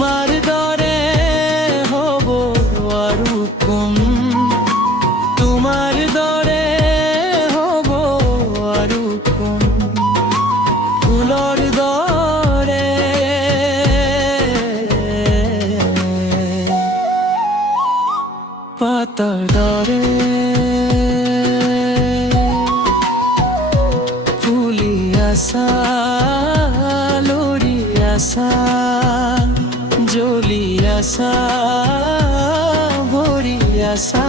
তোমার দরে হব আরু কম, তোমার দরে হব আরু কম, ফুলর দরে পাতার দরে ফুলি আসা লরি আসা জ্বলি আসা ভরি আসা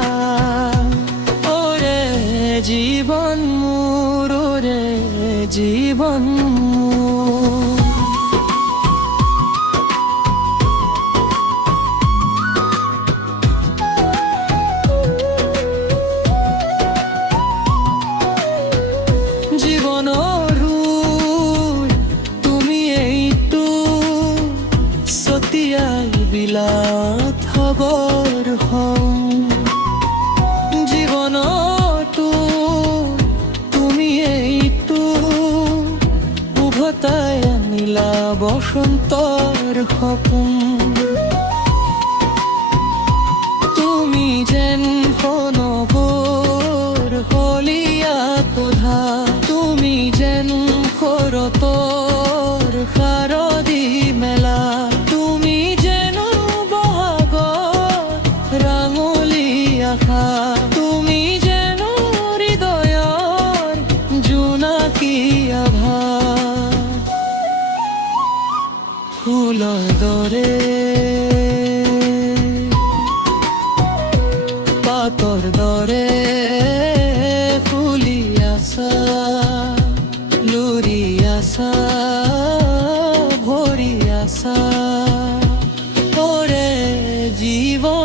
ওরে জীবন মোর ওরে জীবন মোর। জীবন তুমি এইটো সতিয়াই বিলাত খবৰ হম, জীৱনতো তুমি এইটো উভতাই আনিলা বসন্তৰ সপোন। তুমি যেন নৱৰ হলিয়া তোধা, তুমি যেন শৰতৰ শাৰদী মেলা, তুমি যেন বহাগৰ ৰাঙলী আশা, তুমি যেন হৃদয়ৰ জোনাকী আভা, ফুলৰ দৰে পাতৰ দৰে ফুলি আসা লুরি আসা ভরি আসা ওরে জীবন।